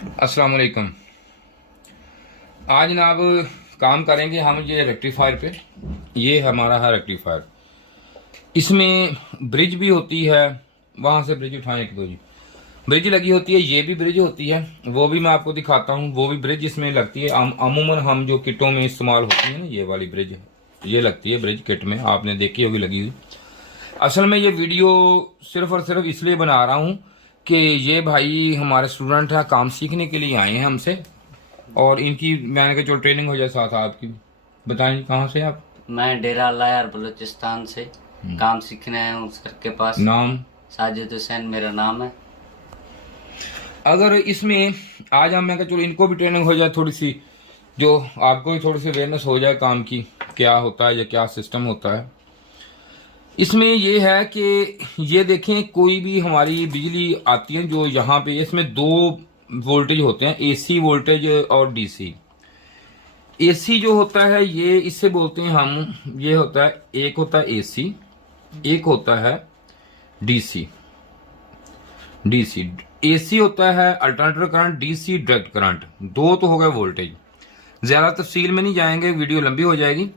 अस्सलाम वालेकुम। आज जनाब काम करेंगे हम ये रेक्टिफायर पे। ये हमारा है रेक्टिफायर। इसमें ब्रिज भी होती है, वहां से ब्रिज उठाएं एक दो जी। ब्रिज लगी होती है, ये भी ब्रिज होती है, वो भी मैं आपको दिखाता हूँ। वो भी ब्रिज इसमें लगती है। अमूमन हम जो किटों में इस्तेमाल होती है ना, ये वाली ब्रिज ये लगती है ब्रिज किट में, आपने देखी होगी लगी हुई। असल में ये वीडियो सिर्फ और सिर्फ इसलिए बना रहा हूँ कि ये भाई हमारे स्टूडेंट हैं, काम सीखने के लिए आए हैं हमसे, और इनकी मैंने कहा चलो ट्रेनिंग हो जाए साथ आपकी। बताएं कहाँ से आप? मैं डेरा लायार बलूचिस्तान से काम सीखने आया हूँ सर के पास। नाम? साजिद हुसैन मेरा नाम है। अगर इसमें आज हम मैं कहा चलो इनको भी ट्रेनिंग हो जाए थोड़ी सी, जो आपको भी थोड़ी सी अवेयरनेस हो जाए काम की, क्या होता है या क्या सिस्टम होता है। इसमें ये है कि ये देखें, कोई भी हमारी बिजली आती है जो यहाँ पे, इसमें दो वोल्टेज होते हैं, एसी वोल्टेज और डीसी। एसी जो होता है ये इससे बोलते हैं हम, ये होता है, एक होता है एसी, एक होता है डीसी। डीसी एसी होता है alternator current, DC direct current. दो तो हो गए वोल्टेज। ज्यादा तफसील में नहीं जाएंगे, वीडियो लंबी हो जाएगी।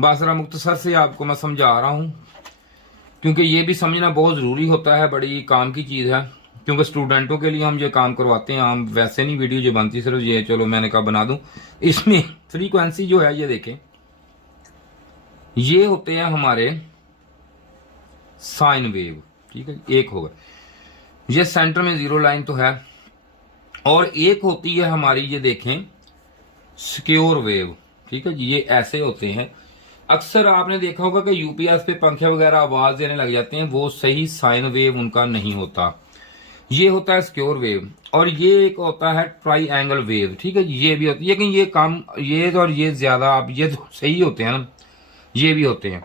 बासरा मुख्तसर से आपको मैं समझा रहा हूं, क्योंकि ये भी समझना बहुत ज़रूरी होता है, बड़ी काम की चीज़ है। क्योंकि स्टूडेंटों के लिए हम ये काम करवाते हैं, हम वैसे नहीं वीडियो जो बनती सिर्फ ये चलो मैंने कहा बना दूं। इसमें फ्रीक्वेंसी जो है ये देखें, ये होते हैं हमारे साइन वेव, ठीक है। एक होगा ये सेंटर में जीरो लाइन तो है, और एक होती है हमारी ये देखें सिक्योर वेव, ठीक है जी। ये ऐसे होते हैं। अक्सर आपने देखा होगा कि यूपीएस पे पंखे वगैरह आवाज देने लग जाते हैं, वो सही साइन वेव उनका नहीं होता। ये होता है सिक्योर वेव, और ये एक होता है ट्राई एंगल वेव, ठीक है। ये भी होती है, लेकिन ये कम, ये और ये ज्यादा, आप ये तो सही होते हैं ना, ये भी होते हैं।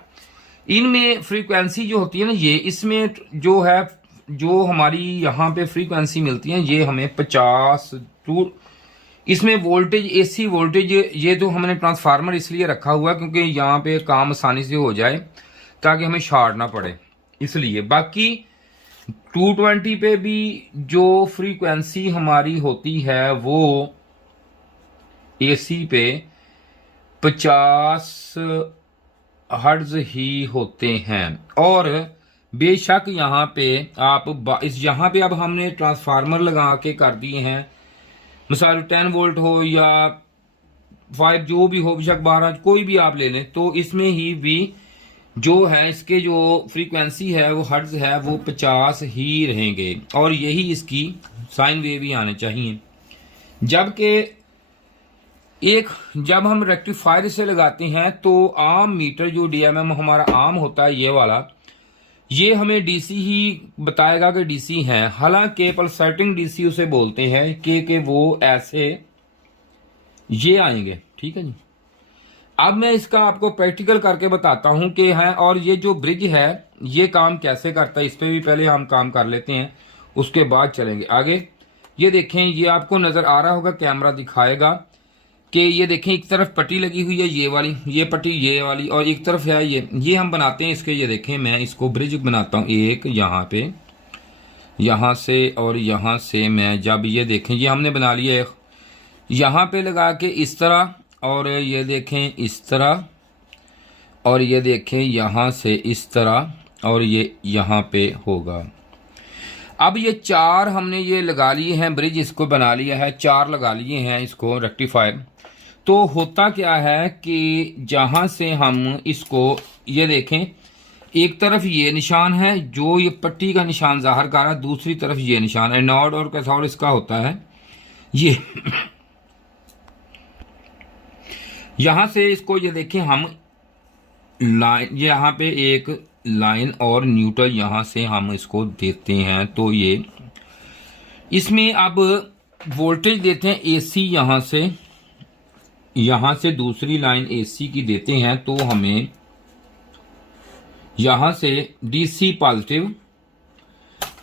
इनमें फ्रीक्वेंसी जो होती है ना, ये इसमें जो है, जो हमारी यहाँ पे फ्रीक्वेंसी मिलती है, ये हमें 50 टू, इसमें वोल्टेज एसी वोल्टेज, ये तो हमने ट्रांसफार्मर इसलिए रखा हुआ है क्योंकि यहाँ पे काम आसानी से हो जाए, ताकि हमें शॉर्ट ना पड़े, इसलिए। बाकी 220 पे भी जो फ्रीक्वेंसी हमारी होती है वो एसी पे 50 हर्ट्ज ही होते हैं। और बेशक यहाँ पे आप इस, यहाँ पे अब हमने ट्रांसफार्मर लगा के कर दिए हैं, मिसाल 10 वोल्ट हो या 5 जो भी हो, बेशक 12, कोई भी आप ले लें, तो इसमें ही भी जो है इसके जो फ्रीक्वेंसी है वो हर्ट्ज है वो 50 ही रहेंगे, और यही इसकी साइन वेव ही आने चाहिए। जबकि जब हम रेक्टिफायर से लगाते हैं तो आम मीटर जो डीएमएम हमारा आम होता है ये वाला, ये हमें डीसी ही बताएगा कि डीसी है। हालांकि पल्सेटिंग डीसी उसे बोलते हैं कि वो ऐसे ये आएंगे, ठीक है जी। अब मैं इसका आपको प्रैक्टिकल करके बताता हूं कि है, और ये जो ब्रिज है ये काम कैसे करता है, इस पे भी पहले हम काम कर लेते हैं, उसके बाद चलेंगे आगे। ये देखें, ये आपको नजर आ रहा होगा, कैमरा दिखाएगा कि ये देखें एक तरफ पट्टी लगी हुई है, ये वाली, ये पट्टी ये वाली, और एक तरफ है ये हम बनाते हैं इसके। ये देखें, मैं इसको ब्रिज बनाता हूं, एक यहाँ पे, यहाँ से और यहाँ से। मैं जब ये देखें, ये हमने बना लिया, एक यहाँ पे लगा के इस तरह, और ये देखें इस तरह, और ये देखें यहाँ से इस तरह, और ये यहाँ पे होगा। अब ये चार हमने ये लगा लिए हैं, ब्रिज इसको बना लिया है, चार लगा लिए हैं इसको रेक्टिफायर। तो होता क्या है कि जहां से हम इसको, ये देखें, एक तरफ ये निशान है जो ये पट्टी का निशान जाहिर कर रहा है, दूसरी तरफ ये निशान है, नॉड और कैथोड इसका होता है ये। यहां से इसको ये देखें हम लाइन, यहाँ पे एक लाइन और न्यूट्रल यहां से हम इसको देते हैं, तो ये इसमें अब वोल्टेज देते हैं एसी, यहां से दूसरी लाइन एसी की देते हैं, तो हमें यहां से डीसी पॉजिटिव,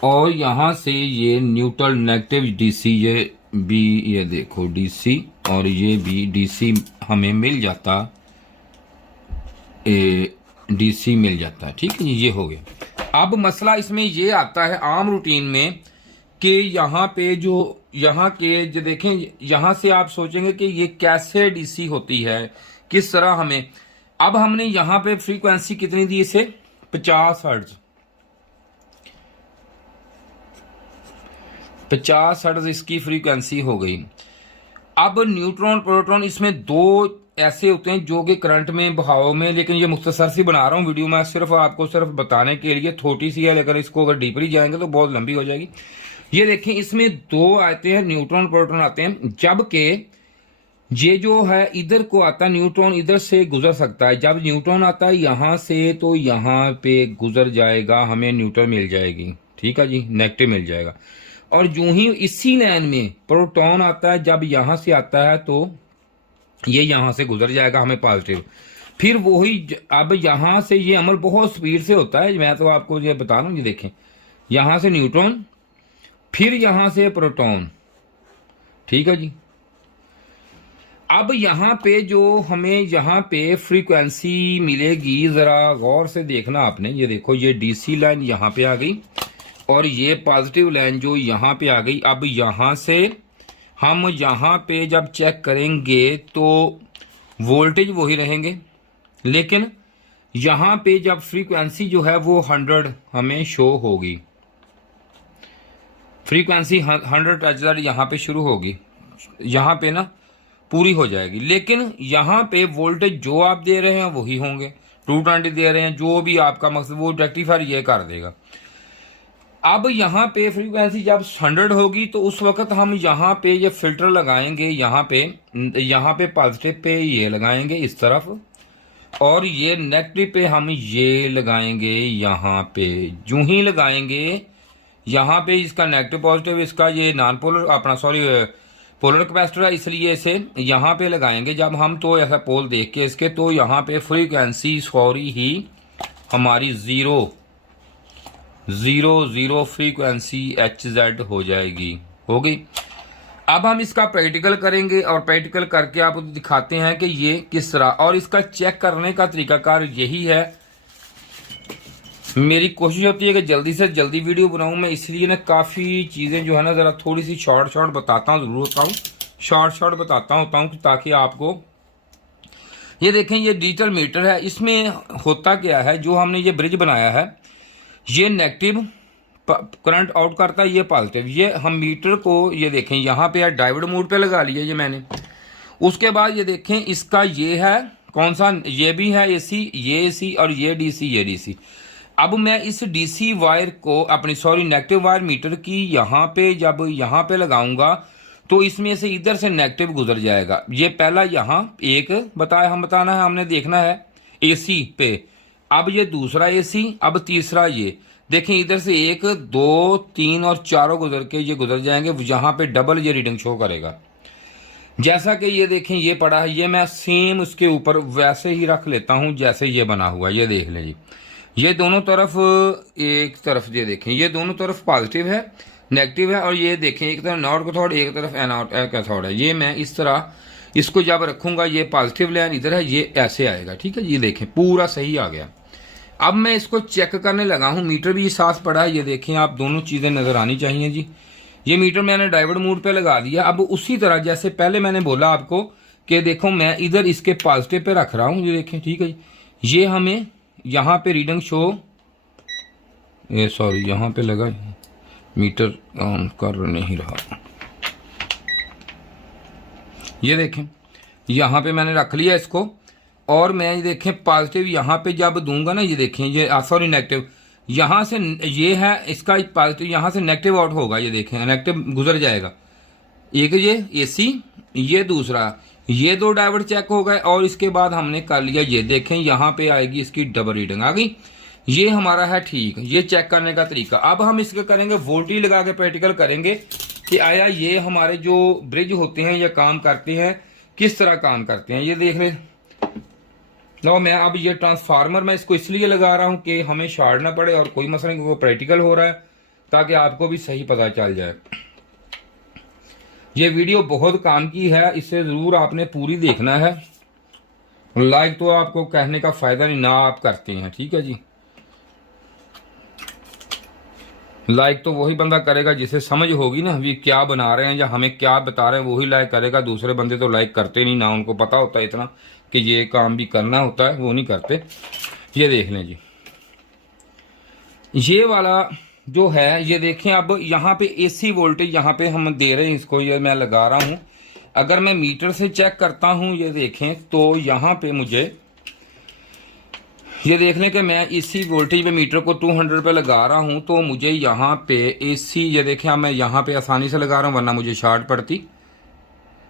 और यहां से ये न्यूट्रल नेगेटिव डीसी, ये भी, ये देखो डीसी, और ये भी डीसी हमें मिल जाता, डीसी मिल जाता है, ठीक है, ये हो गया। अब मसला इसमें ये आता है आम रूटीन में कि यहाँ पे जो यहाँ के जो देखें, यहाँ से आप सोचेंगे कि ये कैसे डीसी होती है, किस तरह हमें। अब हमने यहाँ पे फ्रीक्वेंसी कितनी दी इसे, 50 हर्ट्ज, 50 हर्ट्ज इसकी फ्रीक्वेंसी हो गई। अब न्यूट्रॉन प्रोटॉन, इसमें दो ऐसे होते हैं जो कि करंट में, बहाव में, लेकिन ये मुख्तसर सी बना रहा हूँ वीडियो में, सिर्फ आपको सिर्फ बताने के लिए, छोटी सी है, लेकिन इसको अगर डीपली जाएंगे तो बहुत लंबी हो जाएगी। ये देखें, इसमें दो आते हैं न्यूट्रॉन प्रोटॉन आते हैं, जबकि ये जो है इधर को आता है न्यूट्रॉन, इधर से गुजर सकता है। जब न्यूट्रॉन आता है यहां से तो यहां पे गुजर जाएगा, हमें न्यूट्रॉन मिल जाएगी, ठीक है जी, नेगेटिव मिल जाएगा। और जो ही इसी लाइन में प्रोटॉन आता है, जब यहां से आता है तो ये यहां से गुजर जाएगा, हमें पॉजिटिव। फिर वही अब यहां से ये अमल बहुत स्पीड से होता है, मैं तो आपको ये बता रहा हूं। ये देखें, यहां से न्यूट्रॉन, फिर यहां से प्रोटॉन, ठीक है जी। अब यहां पे जो हमें यहां पे फ्रीक्वेंसी मिलेगी, जरा गौर से देखना आपने। ये देखो, ये डीसी लाइन यहां पे आ गई और ये पॉजिटिव लाइन जो यहां पे आ गई। अब यहां से हम यहां पे जब चेक करेंगे तो वोल्टेज वही रहेंगे, लेकिन यहां पे जब फ्रीक्वेंसी जो है वो 100 हमें शो होगी, फ्रीक्वेंसी 100 टच यहां पे शुरू होगी, यहां पे ना पूरी हो जाएगी। लेकिन यहां पे वोल्टेज जो आप दे रहे हैं वही होंगे, 220 दे रहे हैं, जो भी आपका मकसद, वो रेक्टिफायर ये कर देगा। अब यहां पे फ्रीक्वेंसी जब 100 होगी तो उस वक्त हम यहां पे ये फिल्टर लगाएंगे, यहां पे पॉजिटिव पे ये लगाएंगे इस तरफ, और ये नेगेटिव पे हम ये लगाएंगे यहां पे। जो ही लगाएंगे यहां पे, इसका नेगेटिव पॉजिटिव, इसका ये नॉन पोलर अपना सॉरी पोलर कैपेसिटर है, इसलिए इसे यहां पे लगाएंगे जब हम, तो ऐसा पोल देख के इसके, तो यहां पे फ्रीक्वेंसी सॉरी ही हमारी 0 फ्रीक्वेंसी HZ हो जाएगी, हो गई। अब हम इसका प्रैक्टिकल करेंगे और प्रैक्टिकल करके आपको दिखाते हैं कि ये किस तरह, और इसका चेक करने का तरीकाकार यही है। मेरी कोशिश होती है कि जल्दी से जल्दी वीडियो बनाऊं मैं, इसलिए ना काफ़ी चीज़ें जो है ना ज़रा थोड़ी सी शॉर्ट बताता हूँ, ज़रूर होता हूँ शॉर्ट बताता हूँ ताकि आपको ये देखें। ये डिजिटल मीटर है, इसमें होता क्या है, जो हमने ये ब्रिज बनाया है, ये नेगेटिव करंट आउट करता है, ये पॉजिटिव। ये हम मीटर को ये देखें यहाँ पे डायोड मोड पे लगा लिया ये मैंने। उसके बाद ये देखें, इसका ये है कौन सा, ये भी है AC, ये AC और ये DC, ये DC। अब मैं इस DC वायर को अपनी नेगेटिव वायर मीटर की यहाँ पे जब यहाँ पे लगाऊंगा तो इसमें से इधर से नेगेटिव गुजर जाएगा। ये पहला यहाँ एक बताना है, हमने देखना है AC पे। अब ये दूसरा AC, अब तीसरा ये देखें, इधर से 1 2 3 और 4 गुजर के ये गुजर जाएंगे, यहाँ पे डबल ये रीडिंग शो करेगा। जैसा कि ये देखें, ये पड़ा है, ये मैं सेम उसके ऊपर वैसे ही रख लेता हूं जैसे ये बना हुआ। ये देख लें जी, ये दोनों तरफ, एक तरफ ये देखें, ये दोनों तरफ पॉजिटिव है, नेगेटिव है, और ये देखें एक तरफ नॉट कैथोड, एक तरफ एनोड कैथोड है। ये मैं इस तरह इसको जब रखूंगा, ये पॉजिटिव लाइन इधर है, ये ऐसे आएगा, ठीक है। ये देखें पूरा सही आ गया। अब मैं इसको चेक करने लगा हूं, मीटर भी साथ पड़ा है, ये देखें आप, दोनों चीजें नजर आनी चाहिए जी। ये मीटर मैंने डायोड मोड पे लगा दिया। अब उसी तरह जैसे पहले मैंने बोला आपको कि देखो, मैं इधर इसके पॉजिटिव पे रख रहा हूं, ये देखें, ठीक है जी। ये हमें यहाँ पे रीडिंग शो, सॉरी यहाँ पे लगा, मीटर ऑन कर नहीं रहा। ये देखें, यहाँ पे मैंने रख लिया इसको, और मैं ये देखें पॉजिटिव यहाँ पे जब दूंगा ना, ये देखें, ये सॉरी नेगेटिव, यहाँ से ये है इसका पॉजिटिव, यहाँ से नेगेटिव आउट होगा, ये देखें नेगेटिव गुजर जाएगा। एक ये AC, ये दूसरा, ये दो डायोड चेक हो गए, और इसके बाद हमने कर लिया, ये देखें यहाँ पे आएगी इसकी डबल रीडिंग आ गई। ये हमारा है ठीक, ये चेक करने का तरीका। अब हम इसके करेंगे वोल्टेज लगा के प्रैक्टिकल करेंगे कि आया ये हमारे जो ब्रिज होते हैं या काम करते हैं, किस तरह काम करते हैं। ये देख ले लो, मैं अब ये ट्रांसफार्मर मैं इसको इसलिए लगा रहा हूं कि हमें शॉर्ट ना पड़े, और कोई मसला नहीं, प्रैक्टिकल हो रहा है ताकि आपको भी सही पता चल जाए। ये वीडियो बहुत काम की है, इसे जरूर आपने पूरी देखना है। लाइक तो आपको कहने का फायदा नहीं, ना आप करते हैं, ठीक है जी। लाइक तो वही बंदा करेगा जिसे समझ होगी ना भी क्या बना रहे हैं या हमें क्या बता रहे हैं, वही लाइक करेगा। दूसरे बंदे तो लाइक करते नहीं, ना उनको पता होता है इतना कि ये काम भी करना होता है, वो नहीं करते। ये देख लें जी, ये वाला जो है ये देखें। अब यहाँ पे एसी वोल्टेज यहाँ पे हम दे रहे हैं इसको, ये मैं लगा रहा हूँ। अगर मैं मीटर से चेक करता हूँ ये देखें तो यहाँ पे मुझे ये देख लें कि मैं इसी वोल्टेज पे मीटर को 200 पे लगा रहा हूं, तो मुझे यहाँ पे एसी ये देखें, अब मैं यहाँ पे आसानी से लगा रहा हूं वरना मुझे शॉर्ट पड़ती।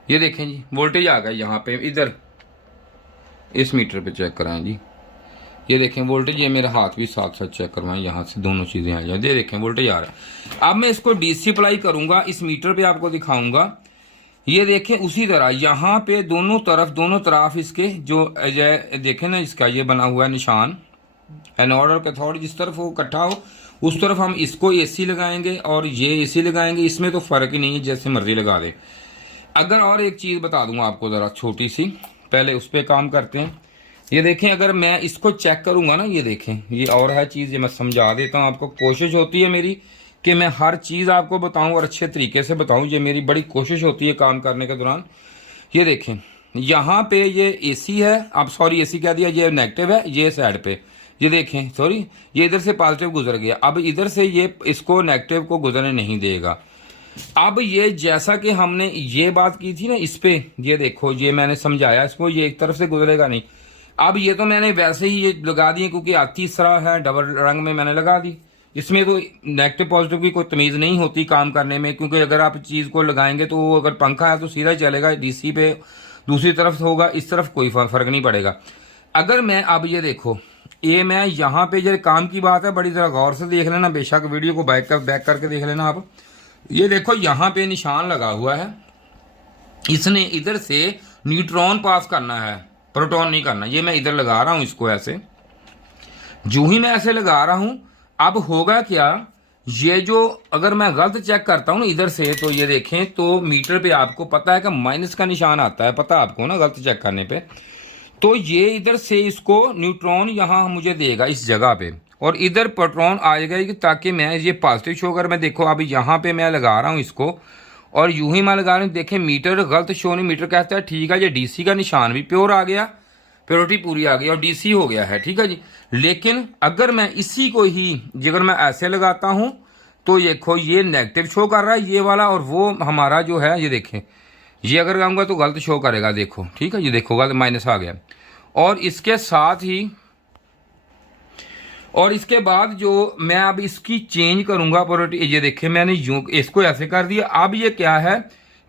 ये देखें जी वोल्टेज आ गया यहाँ पे, इधर इस मीटर पे चेक कराएं जी। ये देखें वोल्टेज, ये मेरा हाथ भी साथ साथ चेक करवाएं, यहाँ से दोनों चीजें आ जाए। ये देखें वोल्टेज आ रहा है। अब मैं इसको डीसी अप्लाई करूंगा, इस मीटर पे आपको दिखाऊंगा। ये देखें उसी तरह यहाँ पे दोनों तरफ इसके जो देखें ना, इसका ये बना हुआ है निशान, एनोड और कैथोड, जिस तरफ वो इकट्ठा हो उस तरफ हम इसको एसी लगाएंगे और ये एसी लगाएंगे। इसमें तो फर्क ही नहीं है, जैसे मर्जी लगा दे। अगर और एक चीज बता दूंगा आपको जरा छोटी सी, पहले उस पर काम करते हैं। ये देखें अगर मैं इसको चेक करूंगा ना, ये देखें ये और है चीज, ये मैं समझा देता हूँ आपको। कोशिश होती है मेरी कि मैं हर चीज आपको बताऊं और अच्छे तरीके से बताऊं, ये मेरी बड़ी कोशिश होती है काम करने के दौरान। ये देखें यहाँ पे ये एसी है, अब सॉरी एसी कह दिया, ये नेगेटिव है, ये साइड पे ये देखें, सॉरी ये इधर से पॉजिटिव गुजर गया, अब इधर से ये इसको नेगेटिव को गुजरने नहीं देगा। अब ये जैसा कि हमने ये बात की थी ना इस पे, ये देखो ये मैंने समझाया इसको, ये एक तरफ से गुजरेगा नहीं। अब ये तो मैंने वैसे ही ये लगा दिए क्योंकि आती इस तरह है, डबल रंग में मैंने लगा दी। इसमें कोई नेगेटिव पॉजिटिव की कोई तमीज नहीं होती काम करने में, क्योंकि अगर आप चीज को लगाएंगे तो अगर पंखा है तो सीधा चलेगा, डीसी पे दूसरी तरफ होगा, इस तरफ कोई फर्क नहीं पड़ेगा। अगर मैं अब ये देखो, ये मैं यहाँ पे जो काम की बात है बड़ी जरा गौर से देख लेना, बेशक वीडियो को बैक करके देख लेना आप। ये देखो यहाँ पे निशान लगा हुआ है, इसने इधर से न्यूट्रॉन पास करना है, प्रोटॉन नहीं करना। ये मैं इधर लगा रहा हूं इसको ऐसे, जो ही मैं ऐसे लगा रहा हूं, अब होगा क्या, ये जो अगर मैं गलत चेक करता हूं ना इधर से, तो ये देखें तो मीटर पे आपको पता है कि माइनस का निशान आता है, पता आपको ना गलत चेक करने पे। तो ये इधर से इसको न्यूट्रॉन यहां मुझे देगा इस जगह पे, और इधर प्रोटॉन आएगा ताकि मैं ये पॉजिटिव शो कर। मैं देखो अब यहाँ पे मैं लगा रहा हूँ इसको, और यूं ही मैं लगा रहा हूँ, देखें मीटर गलत शो नहीं, मीटर कहता है ठीक है, ये डीसी का निशान भी प्योर आ गया, प्योरिटी पूरी आ गई और डीसी हो गया है, ठीक है जी। लेकिन अगर मैं इसी को ही अगर मैं ऐसे लगाता हूं तो ये देखो ये नेगेटिव शो कर रहा है ये वाला, और वो हमारा जो है ये देखें, ये अगर लगाऊंगा तो गलत शो करेगा, देखो ठीक है, ये देखो गलत माइनस आ गया। और इसके साथ ही और इसके बाद जो मैं अब इसकी चेंज करूंगा प्योरिटी, ये देखें मैंने यूं इसको ऐसे कर दिया। अब ये क्या है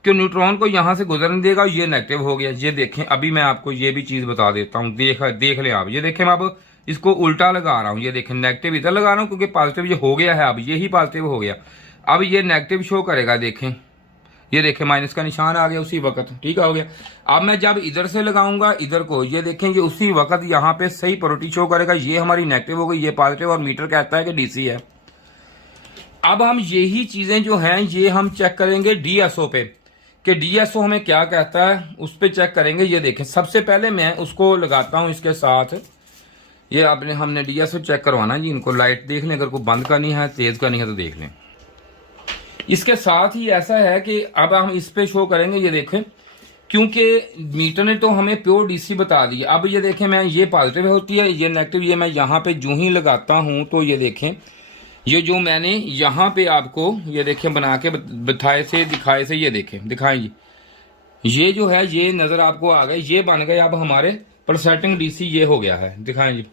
कि न्यूट्रॉन को यहां से गुजरने देगा, ये नेगेटिव हो गया। ये देखें अभी मैं आपको ये भी चीज बता देता हूं, देख लें आप। ये देखें मैं अब इसको उल्टा लगा रहा हूं, ये देखें नेगेटिव इधर लगा रहा हूं क्योंकि पॉजिटिव ये हो गया है, अब यही पॉजिटिव हो गया, अब ये नेगेटिव शो करेगा। देखें ये देखें माइनस का निशान आ गया उसी वक्त, ठीक हो गया। अब मैं जब इधर से लगाऊंगा इधर को, ये देखें ये उसी वक्त यहाँ पे सही प्योरिटी शो करेगा, ये हमारी नेगेटिव हो गई, ये पॉजिटिव, और मीटर कहता है कि डीसी है। अब हम यही चीजें जो हैं ये हम चेक करेंगे डीएसओ पे, कि डीएसओ हमें क्या कहता है, उस पर चेक करेंगे। ये देखें सबसे पहले मैं उसको लगाता हूं इसके साथ, ये आपने हमने डीएसओ चेक करवाना जी। इनको लाइट देख लें, अगर कोई बंद करनी है तेज करनी है तो देख लें। इसके साथ ही ऐसा है कि अब हम इस पे शो करेंगे, ये देखें क्योंकि मीटर ने तो हमें प्योर डीसी बता दी। अब ये देखें मैं ये पॉजिटिव होती है, ये नेगेटिव, ये मैं यहाँ पे जो ही लगाता हूं तो ये देखें ये जो मैंने यहाँ पे आपको ये देखें बना के बताए से दिखाए से, ये देखें दिखाएं जी, ये जो है ये नजर आपको आ गए, ये बन गए अब हमारे पल्सेटिंग डीसी, ये हो गया है, दिखाएं जी,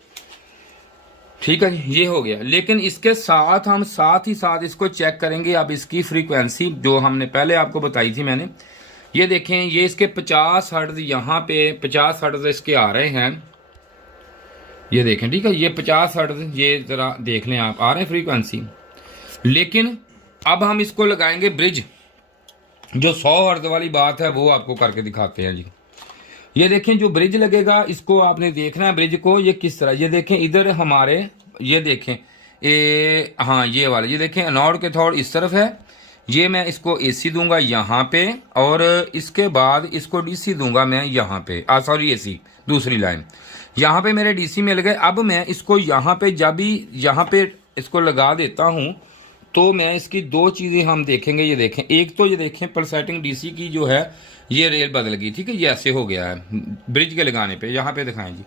ठीक है जी ये हो गया। लेकिन इसके साथ हम साथ ही साथ इसको चेक करेंगे अब इसकी फ्रीक्वेंसी जो हमने पहले आपको बताई थी मैंने। ये देखें ये इसके 50 हर्ट्ज, यहाँ पे 50 हर्ट्ज इसके आ रहे हैं, ये देखें ठीक है, ये 50 हर्ट्ज, ये जरा देख लें आप, आ रहे हैं फ्रीक्वेंसी। लेकिन अब हम इसको लगाएंगे ब्रिज, जो 100 हर्ट्ज वाली बात है वो आपको करके दिखाते हैं जी। ये देखें जो ब्रिज लगेगा इसको आपने देखना है ब्रिज को, ये किस तरह, ये देखें इधर हमारे, ये देखें हाँ ये वाला, ये देखें एनोड कैथोड इस तरफ है, ये मैं इसको एसी दूंगा यहाँ पे, और इसके बाद इसको डीसी दूंगा मैं यहाँ पे, सॉरी एसी दूसरी लाइन, यहाँ पे मेरे डीसी मिल गए। अब मैं इसको यहाँ पे जब भी यहाँ पे इसको लगा देता हूँ तो मैं इसकी दो चीज़ें हम देखेंगे। ये देखें, एक तो ये देखें पल्सेटिंग डीसी की जो है ये रेल बदल गई, ठीक है, ये ऐसे हो गया है ब्रिज के लगाने पे, यहाँ पे दिखाएं जी,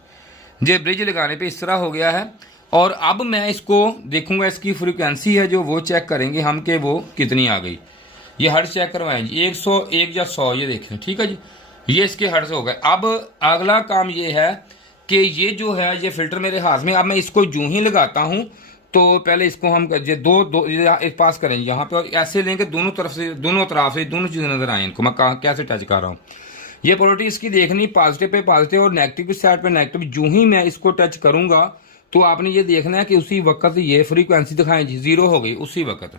ये ब्रिज लगाने पे इस तरह हो गया है। और अब मैं इसको देखूंगा, इसकी फ्रीक्वेंसी है जो वो चेक करेंगे हम कि वो कितनी आ गई। ये हर्ट्ज चेक करवाएं जी, 101 या 100, ये देखें, ठीक है जी, ये इसके हर्ट्ज हो गए। अब अगला काम ये है कि ये जो है ये फिल्टर मेरे हाथ में, अब मैं इसको यूं ही लगाता हूं तो पहले इसको हम ये दो एक पास करें यहाँ पे, और ऐसे लेंगे दोनों तरफ से, दोनों तरफ से दोनों चीज़ें नजर आए इनको। मैं कैसे टच कर रहा हूँ, ये पोलरिटी इसकी देखनी, पॉजिटिव पे पॉजिटिव और नेगेटिव की साइड पे नेगेटिव। यूं ही मैं इसको टच करूंगा तो आपने ये देखना है कि उसी वक्त ये फ्रीक्वेंसी दिखाएं जी, 0 हो गई उसी वक्त,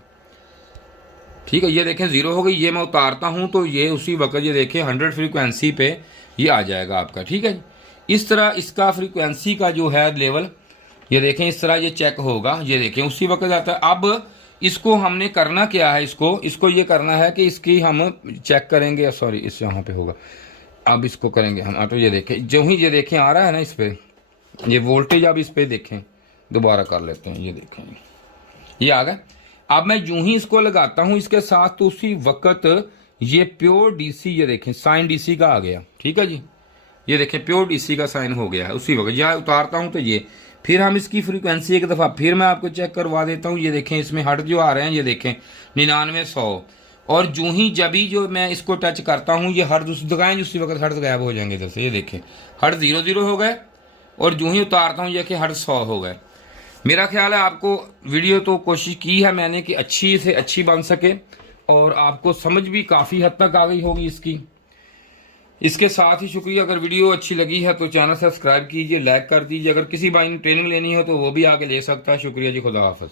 ठीक है, ये देखें 0 हो गई। ये मैं उतारता हूं तो ये उसी वक्त ये देखें 100 फ्रीक्वेंसी पे ये आ जाएगा आपका, ठीक है। इस तरह इसका फ्रीक्वेंसी का जो है लेवल, ये देखें इस तरह ये चेक होगा, ये देखें उसी वक्त आता है। अब इसको हमने करना क्या है, इसको ये करना है कि इसकी हम चेक करेंगे, सॉरी इस यहाँ पे होगा, अब इसको करेंगे हम तो ये देखें, जो ही ये देखें आ रहा है ना इस पे ये वोल्टेज, अब इस पे देखें, दोबारा कर लेते हैं, ये देखें ये आ गया। अब मैं यूं ही इसको लगाता हूं इसके साथ तो उसी वक्त ये प्योर डीसी, ये देखें साइन डीसी का आ गया, ठीक है जी, ये देखें प्योर डीसी का साइन हो गया है उसी वक्त। यह उतारता हूं तो ये, फिर हम इसकी फ्रीक्वेंसी एक दफा फिर मैं आपको चेक करवा देता हूं। ये देखें इसमें हर्ट्ज जो आ रहे हैं, ये देखें 99, 100, और जो ही जब ही जो मैं इसको टच करता हूं ये हर्ट्ज उस दिखाएं उसी वक्त हर्ट्ज गायब हो जाएंगे इधर से, ये देखें हर्ट्ज 00 हो गए, और जो ही उतारता हूं ये कि हर्ट्ज 100 हो गए। मेरा ख्याल है आपको वीडियो तो कोशिश की है मैंने कि अच्छी से अच्छी बन सके, और आपको समझ भी काफ़ी हद तक आ गई होगी इसकी। इसके साथ ही शुक्रिया, अगर वीडियो अच्छी लगी है तो चैनल सब्सक्राइब कीजिए, लाइक कर दीजिए। अगर किसी भाई ने ट्रेनिंग लेनी हो तो वो भी आगे ले सकता है। शुक्रिया जी, खुदा हाफिज।